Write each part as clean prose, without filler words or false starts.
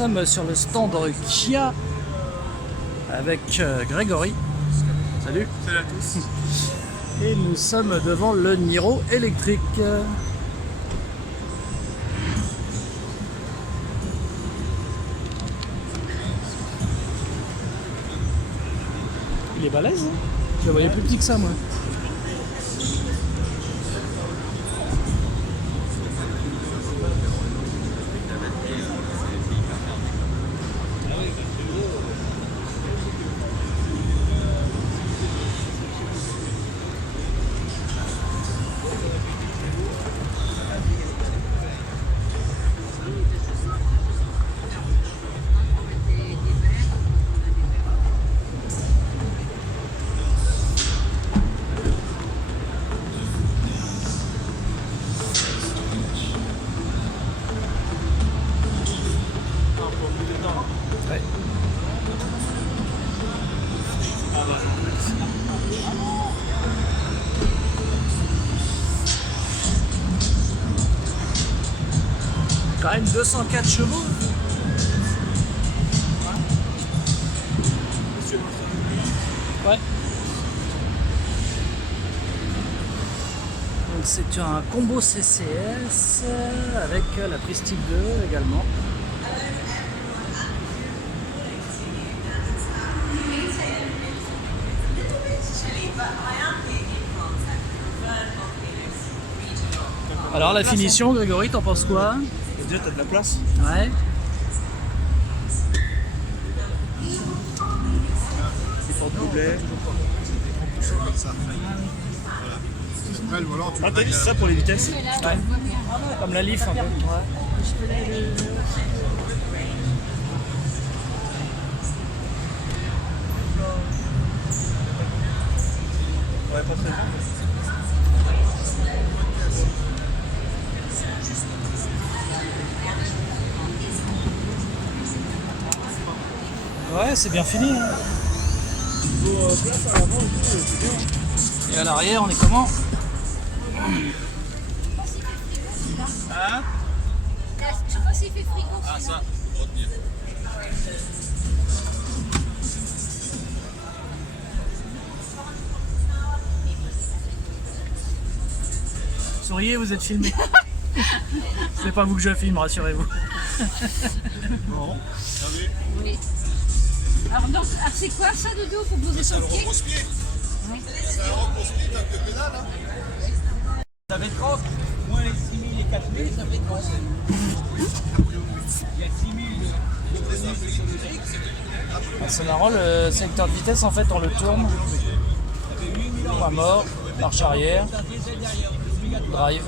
sommes sur le stand Kia avec Grégory. Salut. Salut à tous. Et nous sommes devant le Niro électrique. Il est balèze, hein. Je le voyais plus petit que ça, moi. Ouais. Quand même 204 chevaux. Ouais. Donc c'est un combo CCS avec la prise type 2 également. Alors la finition, Grégory, t'en penses quoi? Déjà, t'as de la place? Ouais. C'est pour doubler. Comme ça. Voilà. Le volant, tu Ah, t'as dit c'est ça pour les vitesses? Ouais. Comme la Leaf un peu. Ouais. Ouais, pas très bien. Ouais, c'est bien fini. Hein. Place à l'avant, c'est bien. Et à l'arrière, on est comment? Hein? Je sais pas s'il fait frigo. Ah, ça, faut retenir. Souriez, vous êtes filmé. C'est pas vous que je filme, rassurez-vous. Bon, ça va. Oui. Alors, donc, c'est quoi ça, Dodo? Faut poser C'est son un pied. repose-pied. Oui. C'est un repose-pied, t'as que pédale. Hein. Ça fait 30, moins les 6000 et 4000, ça fait 30. Il y a 6000 de bonus sur le truc. C'est marrant, le sélecteur de vitesse, en fait, on le tourne. Point mort, marche arrière, drive,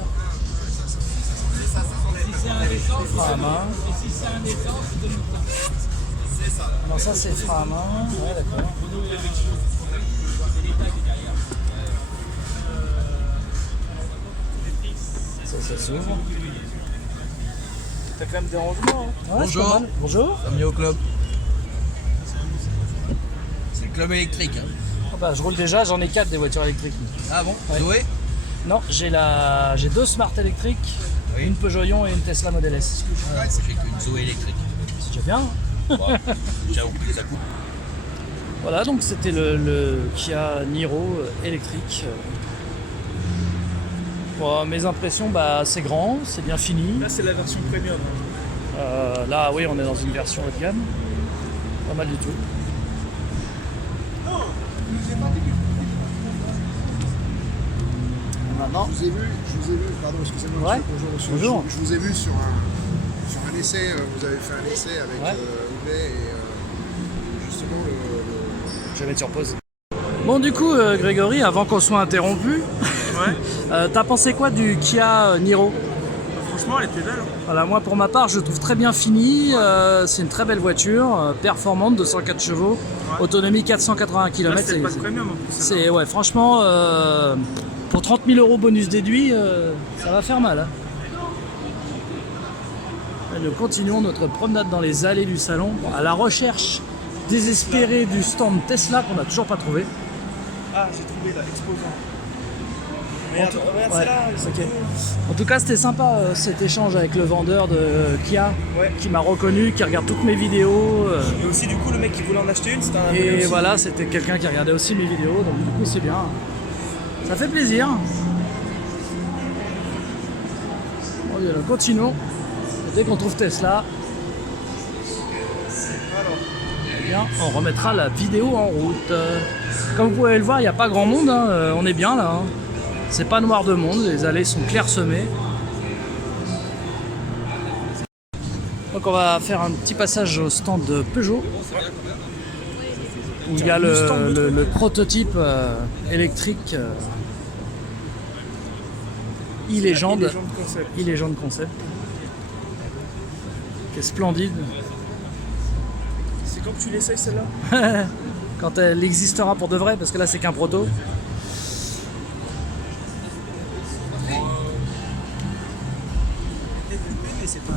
frein à main. Non, ça c'est frein à main. Ouais, d'accord. Ça s'ouvre. T'as quand même des rangements. Hein. Ouais, Bonjour. c'est pas mal. Bonjour. Bienvenue au club. C'est le club électrique. Hein. Ah bah, je roule déjà, j'en ai 4 des voitures électriques. Ah bon? Ouais. Zoé? Non, j'ai 2 Smart électriques, Oui. une Peugeot Ion et une Tesla Model S. J'ai qu'une Zoé électrique. C'est déjà bien. Hein. Bon, j'avoue que ça coûte. Voilà, donc c'était le Kia Niro électrique. Bon, mes impressions, bah, c'est grand, c'est bien fini. Là, c'est la version premium. Hein. Là, oui, on est dans une version haut de gamme. Pas mal du tout. Maintenant, Je vous ai vu, pardon, excusez-moi, Ouais. monsieur, Bonjour. Je vous ai vu sur un essai, vous avez fait un essai avec Ouais. Houlet et justement je vais mettre sur pause. Bon, du coup, Grégory, avant qu'on soit interrompu, Ouais. t'as pensé quoi du Kia Niro? Franchement, elle était belle. Hein. Voilà, moi pour ma part, je le trouve très bien fini. C'est une très belle voiture, performante, 204 chevaux, Ouais. autonomie 480 Là, km. c'est pas de premium en plus. C'est ouais, franchement, pour 30 000 € bonus déduit, ça va faire mal. Hein. Et nous continuons notre promenade dans les allées du salon à la recherche désespérée du stand Tesla qu'on n'a toujours pas trouvé. Ah, j'ai trouvé là, exposant. Regarde, regarde Ouais, celle-là. ok. En tout cas, c'était sympa cet échange avec le vendeur de Kia, Ouais. qui m'a reconnu, qui regarde toutes mes vidéos. Et aussi, du coup, le mec qui voulait en acheter une, c'était un abonné Et aussi. voilà, c'était quelqu'un qui regardait aussi mes vidéos, donc du coup, c'est bien. Ça fait plaisir. Bon, allez, continuons. Dès qu'on trouve Tesla, eh bien, on remettra la vidéo en route. Comme vous pouvez le voir, il n'y a pas grand monde, hein. On est bien là. Hein. C'est pas noir de monde, les allées sont clairsemées. Donc on va faire un petit passage au stand de Peugeot, où il y a le prototype électrique e-Legend concept, qui est splendide. C'est quand que tu l'essayes celle-là? Quand elle existera pour de vrai, parce que là c'est qu'un proto. Mais c'est pas.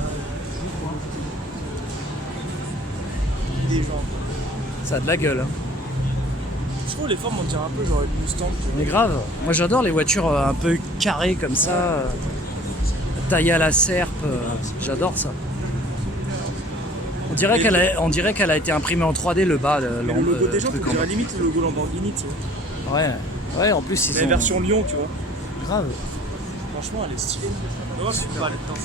Des gens. Ça a de la gueule. Hein. Je trouve les formes, on dirait un peu genre une Mustang. Tu vois. Mais grave, moi j'adore les voitures un peu carrées comme ça, taillées à la serpe, j'adore ça. On dirait qu'elle a été imprimée en 3D le bas, Mais le logo des gens, truc on en dirait limite le logo Lamborghini, tu vois. bas. Ouais, en plus ils Mais sont version Lyon, tu vois. grave. Franchement, elle est stylée. Non, je suis pas allé dedans.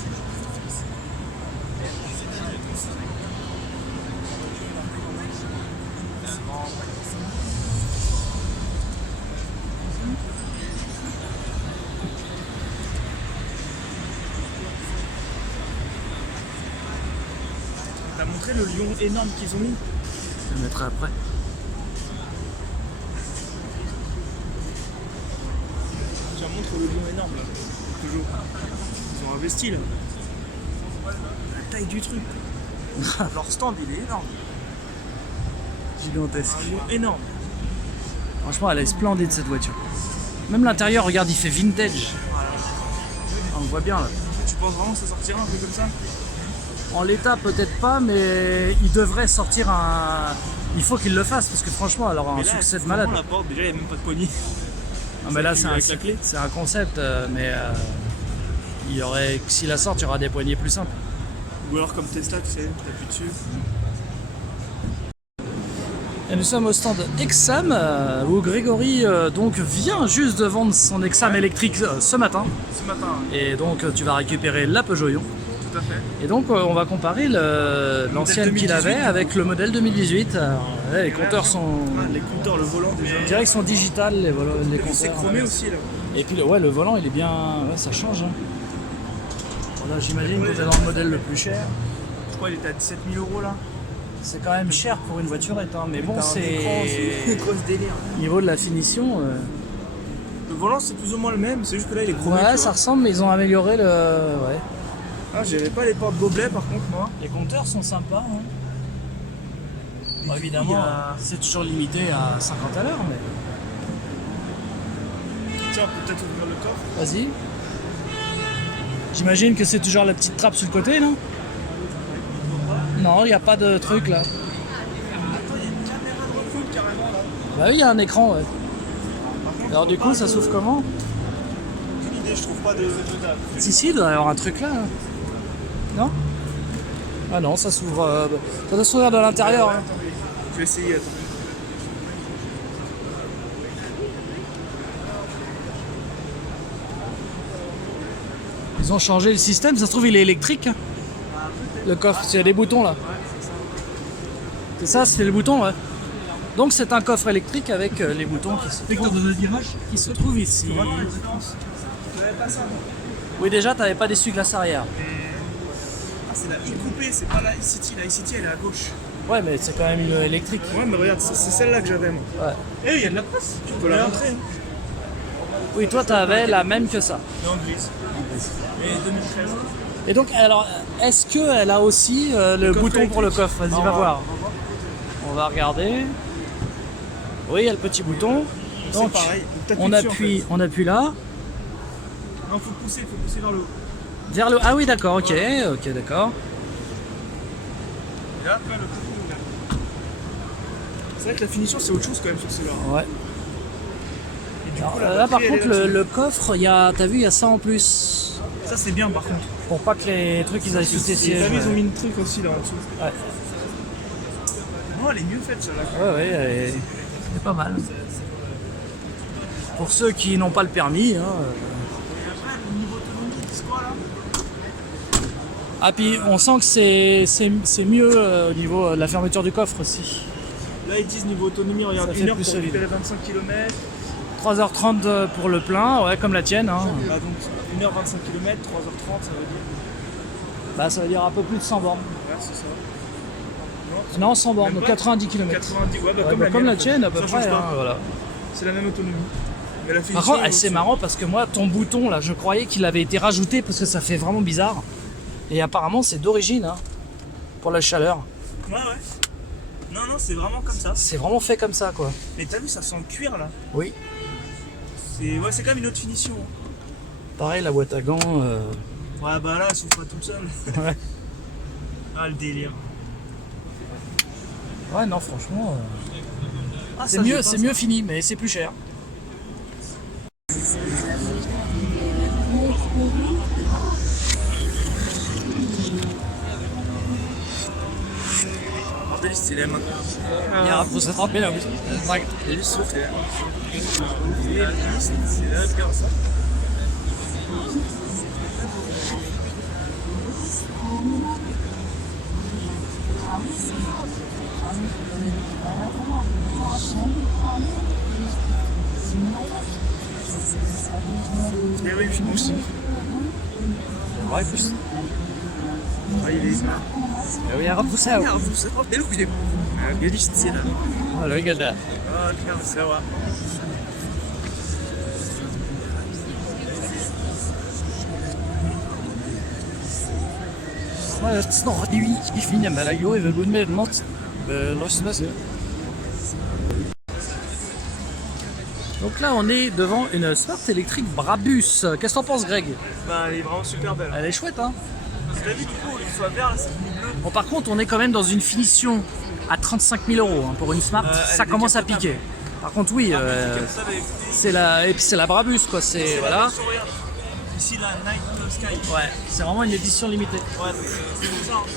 T'as montré le lion énorme qu'ils ont mis? Je le mettrai après. Tu montre le lion énorme là. Toujours. Ils ont investi là. La taille du truc. Leur stand il est énorme. Gigantesque. Un lion énorme. Franchement, elle est splendide cette voiture. Même l'intérieur, regarde, il fait vintage. On le voit bien là. Tu penses vraiment que ça sortira un peu comme ça? En l'état, peut-être pas, mais il devrait sortir un. Il faut qu'il le fasse parce que franchement, elle aura un Mais là, succès de vraiment, malade. la porte, déjà il n'y a même pas de poignée. Ah, mais là, c'est avec la clé. un concept, mais il y aurait, si la sorte, il y aura des poignées plus simples. Ou alors comme Tesla, tu sais, t'appuies dessus. Et nous sommes au stand Exam où Grégory donc vient juste de vendre son Exam électrique ce matin. Ce matin, Et donc tu vas récupérer la Peugeot Ion. tout à fait. Et donc on va comparer l'ancienne qu'il 2018. avait avec le modèle 2018. Alors, ouais, les compteurs sont. Ah, les compteurs, le volant déjà. Je dirais qu'ils sont digital les compteurs. C'est chromé aussi là. Et puis le volant il est bien. Ouais, ça change. Hein. Bon, là j'imagine qu'on est dans le modèle le plus cher. Je crois qu'il était à 17 000 € là. C'est quand même cher pour une voiturette, hein. Mais bon, T'as un écran, c'est grosse délire. niveau de la finition. Le volant c'est plus ou moins le même, c'est juste que là il est chromé. Ouais, tu ça vois. ressemble, mais ils ont amélioré le. Ouais. Ah, j'avais pas les portes gobelets par contre moi. Les compteurs sont sympas. Hein. Et Bon, du coup, évidemment, il y a- c'est toujours limité à 50 à l'heure, mais Tiens, on peut peut-être ouvrir le coffre. vas-y. J'imagine que c'est toujours la petite trappe sur le côté, non? Non, il n'y a pas de truc là. Attends, il y a une caméra de recul carrément là. Bah oui, il y a un écran, ouais. Par contre, Alors du coup, ça s'ouvre comment? aucune idée, je trouve pas de date. Si, il doit y avoir un truc là. Hein. Non? Ah non, ça s'ouvre. Ça doit s'ouvrir de l'intérieur. Hein. Attendez, je vais essayer, attends. Ils ont changé le système, ça se trouve il est électrique. Hein. Le coffre, il y a des boutons là. C'est ça, c'est les boutons, ouais. Donc c'est un coffre électrique avec les boutons qui se trouvent ici. Vraiment la différence. Je n'avais pas ça. moi. Oui, déjà, t'avais pas d'essuie-glace arrière. Ah, c'est la e-coupée, c'est pas la e-city. La e-city elle est à gauche. Ouais, mais c'est quand même une électrique. Ouais, mais regarde, c'est celle-là que j'avais moi. Ouais. Eh, il y a de la place. Tu peux la montrer. Oui, toi, t'avais la même que ça. Et en grise. Et 2013. Et donc, alors, est-ce qu'elle a aussi le coffre bouton pour le électrique. coffre? Vas-y, On va va voir. On va regarder. Oui, il y a le petit bouton. Donc, pareil. Donc, on t'appuies dessus, appuie, on appuie là. Non, faut pousser vers le haut. Vers le. Ah oui, d'accord, ok, ok, d'accord. Et là, après, le bouton est ouvert. C'est vrai que la finition, c'est autre chose quand même sur celui-là. Ouais. Et du Alors, coup, la là, par batterie, elle contre, est là-dessus. le coffre, t'as vu, il y a ça en plus. Ça, c'est bien par contre. Pour pas que les trucs ils aillent sous tes Et sièges. t'as vu, ils ont Ouais, mis une truc aussi là en dessous. ouais, Non, elle est mieux faite celle-là. ouais, elle est pas mal. Pour ceux qui n'ont pas le permis. Hein, Après, le niveau autonomie, c'est quoi là? Ah, puis on sent que c'est mieux au niveau de la fermeture du coffre aussi. Là, ils disent niveau autonomie, regarde, Ça fait 1 heure plus pour solide. récupérer 25 km. 3h30 pour le plein, ouais, comme la tienne. Hein. Bah, donc 1h25 km, 3h30, ça veut dire. Bah, ça veut dire un peu plus de 100 bornes. Ouais, c'est ça. Non, 100 bornes, Même donc pas 90 km. 90, ouais, bah, Ouais, comme, bah, la comme mienne, la en fait. tienne à peu Ça près. change pas. Hein, voilà. C'est la même autonomie. Mais la Par finition, contre, c'est marrant parce que moi, ton bouton là, je croyais qu'il avait été rajouté parce que ça fait vraiment bizarre. Et apparemment, c'est d'origine hein, pour la chaleur. Ouais, ouais. Non, non, c'est vraiment comme ça. C'est vraiment fait comme ça, quoi. Mais t'as vu, ça sent le cuir là. Oui. C'est quand même une autre finition. Pareil, la boîte à gants. Ouais, bah là, elles sont pas toutes seules. Ouais. Ah, le délire. Ouais, non, franchement, Ah, c'est ça, j'ai mieux, pas, c'est ça. mieux fini, mais c'est plus cher. Ah, Bélis, c'est les mains. Ja, vous êtes bien là. Bélis, sauf les c'est là, regarde ça. Et oui, je pense aussi. Ouais, plus. Ah, il est. Ja, ja, vous savez. Ja, vous savez, mais le coup, il est. Bélis, c'est là. Voilà, regarde là. Ah, regarde, ça va. Maar het is nog die die vinden, maar joh, we doen meer not. Donc là, on est devant une Smart électrique Brabus. Qu'est-ce que t'en penses, Greg? Bah, elle est vraiment super belle. Elle est chouette, hein? T'as vu, du coup, il soit vert, là, c'est devenu bleu. Bon, par contre, on est quand même dans une finition à 35 000 € hein, pour une Smart. Elle Ça est commence à décapotable. piquer. Par contre, oui, Comme ça, avec c'est la et puis c'est la Brabus, quoi. C'est voilà. regarde. Ici, la Night Sky. Ouais, c'est vraiment une édition limitée. Ouais, c'est pour ça. Hein.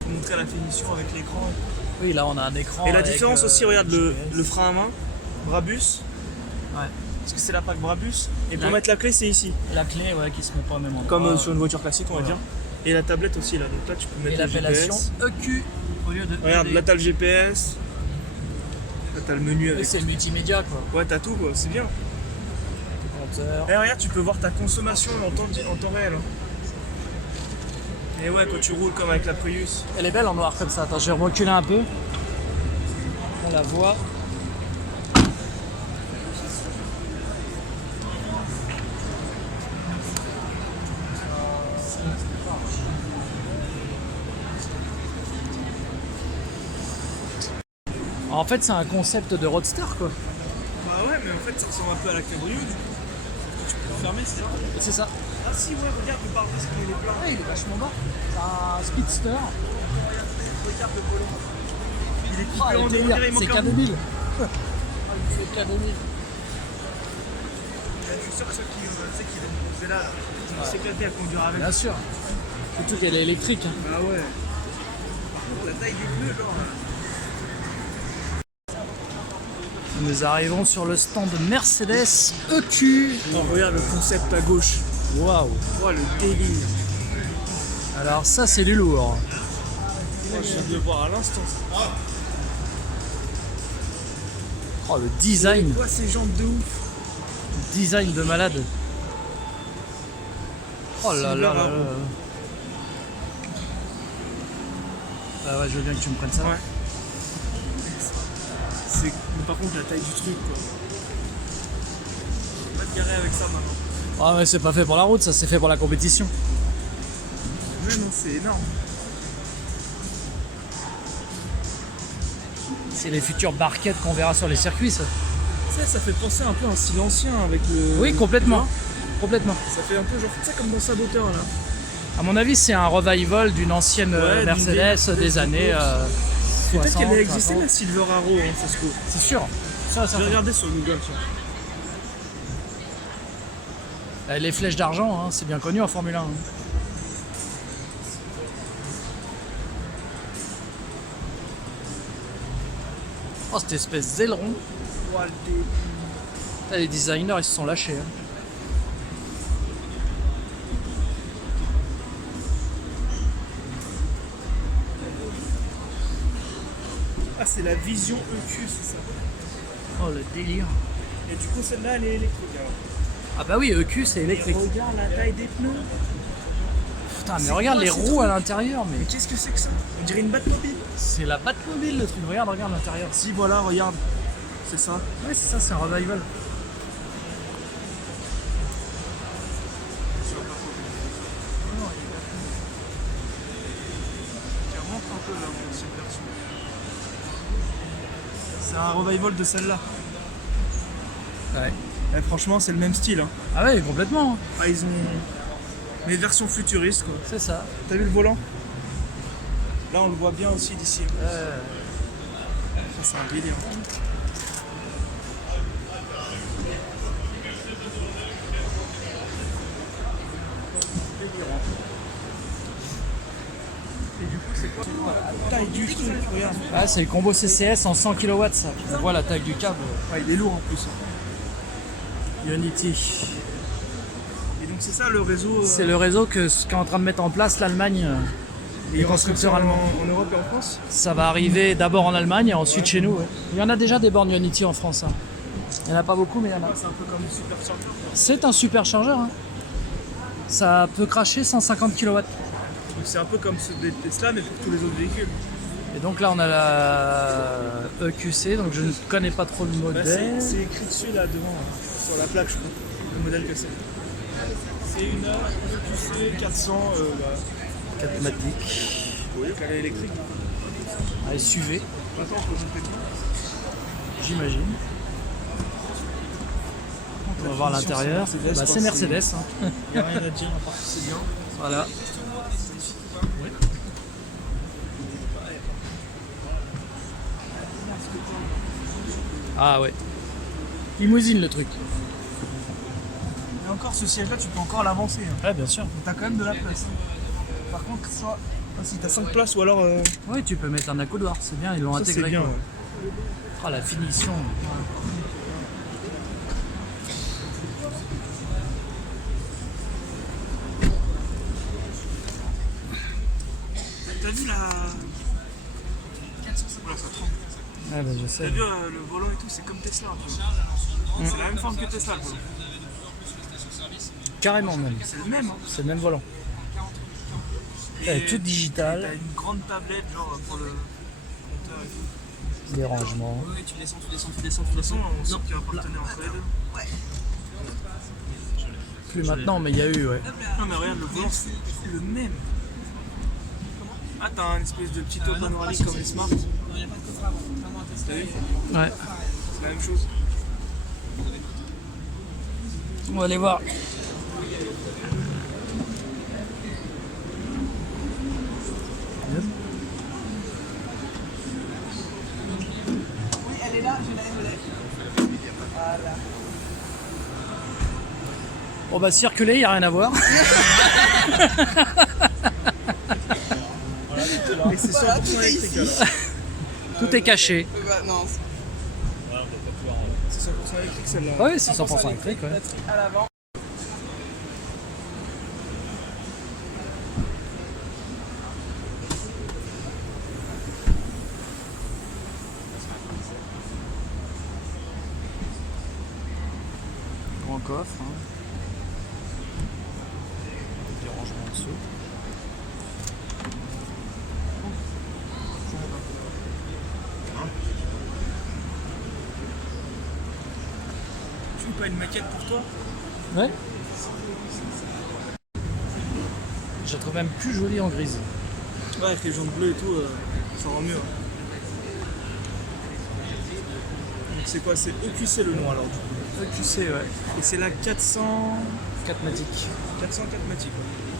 Pour montrer la finition avec l'écran. Oui, là, on a un écran. Et la avec, différence aussi, regarde le frein à main, Brabus, Ouais. parce que c'est la plaque Brabus. Et pour Ouais. mettre la clé, c'est ici, La clé, ouais, qui se met pas au même endroit. comme sur une voiture classique, on va Voilà. dire. Et la tablette aussi, là. Donc là, tu peux Et mettre le l'appellation GPS. EQ au lieu de. Regarde, ED. là, t'as le GPS. Là, t'as le menu Et avec. c'est le multimédia, quoi. Ouais, t'as tout, quoi. C'est bien. Compteur. Et regarde, tu peux voir ta consommation en temps réel. hein. Et ouais, quand tu roules comme avec la Prius. Elle est belle en noir comme ça. Attends, je vais reculer un peu. On la voit. En fait, c'est un concept de roadster, quoi. Bah ouais, mais en fait, ça ressemble un peu à la cabrio. Du coup. Tu peux le fermer, c'est ça. C'est ça. Ah si, ouais, regarde, il parle parce qu'il est plein. Ouais, il est vachement bas. C'est un speedster. Regarde le volant. Il est Ah, coupé en le deux, on délire, dirait il c'est manque un bout. K2000. C'est K2000. Je suis sûr que ceux qui faisaient là, ils vont s'éclater à conduire avec. Bien sûr. Surtout qu'elle est électrique. hein. Ah ouais. La taille du pneu, genre. Nous arrivons sur le stand Mercedes EQ. Oh, regarde le concept à gauche. Waouh. Oh, le délire. Alors ça, c'est du lourd. Oh, je viens de le voir à l'instant. Oh, le design. Quoi, ces jambes de ouf. Design de malade. Oh là là là là. Ah ouais, je veux bien que tu me prennes ça. Ouais. Mais par contre, la taille du truc, quoi. On va te garer avec ça maintenant. Ah ouais, c'est pas fait pour la route, ça c'est fait pour la compétition. Mais non, c'est énorme. C'est les futures barquettes qu'on verra sur les circuits, ça. Ça fait penser un peu à un style ancien avec le. Oui, complètement. complètement. Ça fait un peu genre, tu sais, comme dans Saboteur là. À mon avis, c'est un revival d'une ancienne Ouais, d'une vieille Mercedes des Mercedes années Peut-être 60. qu'elle a existé 50. la Silverado, hein, ça se trouve. C'est sûr. Ça, Je vais regarder sur Google, tiens. Les flèches d'argent, hein, c'est bien connu en Formule 1. hein. Oh, cette espèce d'aileron. Les designers, ils se sont lâchés. hein. Ah, c'est la Vision EQ, c'est ça. Oh, le délire. Et du coup, celle-là, elle est électrique. Alors. Ah bah oui, EQ, c'est électrique. Regarde la taille des pneus. Putain, mais c'est regarde quoi, les ces roues à trucs l'intérieur, mais Mais qu'est-ce que c'est que ça? On dirait une Batmobile. c'est la Batmobile le truc. Regarde l'intérieur. Si, voilà, regarde. C'est ça. Ouais, c'est ça, c'est un revival. Tiens, montre un peu là, cette version. C'est un revival de celle-là. Ouais. Eh, franchement, c'est le même style. Hein. Ah ouais, complètement. hein. Ah, ils ont. Mais version futuriste, quoi. C'est ça. T'as vu le volant? Là, on le voit bien aussi d'ici. Ça, c'est un délire. Et du coup, c'est quoi la taille du truc? Regarde. Ah, c'est le combo CCS en 100 kW, ça. On voit la taille du câble. Ouais, il est lourd en plus. Unity. Et donc, c'est ça le réseau. C'est le réseau qu'est en train de mettre en place l'Allemagne. Les constructeurs allemands. En Europe et en France? Ça va arriver d'abord en Allemagne et ensuite chez nous. ouais. Il y en a déjà des bornes Unity en France. hein. Il n'y en a pas beaucoup, mais il y en a. C'est un peu comme le supercharger. C'est un superchargeur. hein. Ça peut cracher 150 kW. Donc, c'est un peu comme ceux des Tesla, mais pour tous les autres véhicules. Et donc là, on a la EQC, donc je ne connais pas trop le Bah, modèle. c'est écrit dessus là devant, sur la plaque, je crois, le modèle que c'est. C'est une EQC 400 Catmatic. elle est électrique. Ah, SUV, Attends, faut que je le fais. j'imagine. On va voir l'intérieur. Bah, c'est Mercedes. hein. Il n'y a rien à dire, à part que c'est bien. Voilà. Ah ouais. Limousine le truc. Et encore, ce siège-là, tu peux encore l'avancer. Hein. Ouais, bien sûr. Mais t'as quand même de la place. Par contre, soit. Si t'as 5 places ou alors. Oui, tu peux mettre un accoudoir, c'est bien, ils l'ont Ça, c'est intégré. bien. quoi. Ouais. Ah, la finition. T'as vu la. Voilà, ça tremble. Ouais, bah, je T'as sais. vu le volant et tout, c'est comme Tesla un peu. C'est la même forme que Tesla le volant. Carrément même. C'est le même. Hein. C'est le même volant. Elle est toute T'as digitale, une grande tablette genre pour le compteur et tout. des rangements. Oui, tu descends. De toute façon, on sent qu'il y a un partenaire entre les deux. Plus maintenant, mais il y a eu, ouais. Non mais regarde, le volant c'est le même. Ah, t'as un espèce de petit tour panoramique comme les Smart. T'as vu? Ouais. C'est la même chose. On va aller voir. Oui, elle est là, je la relève. Voilà. On va circuler, il n'y a rien à voir. Et c'est 100% Voilà, tout est électrique ici. alors. Tout est caché. Bah, non, C'est 100% électrique celle-là. Oui, c'est 100% électrique. Ouais. batterie à l'avant. Grand coffre. Hein. Des rangements en dessous. Tu veux pas une maquette pour toi? Ouais. Je la trouve même plus jolie en grise. Ouais, avec les jantes bleues et tout, ça rend mieux. Donc c'est quoi? C'est EQC le nom alors du coup. EQC, ouais. Et c'est la 400... 4 Matic. 404 Matic. Ouais.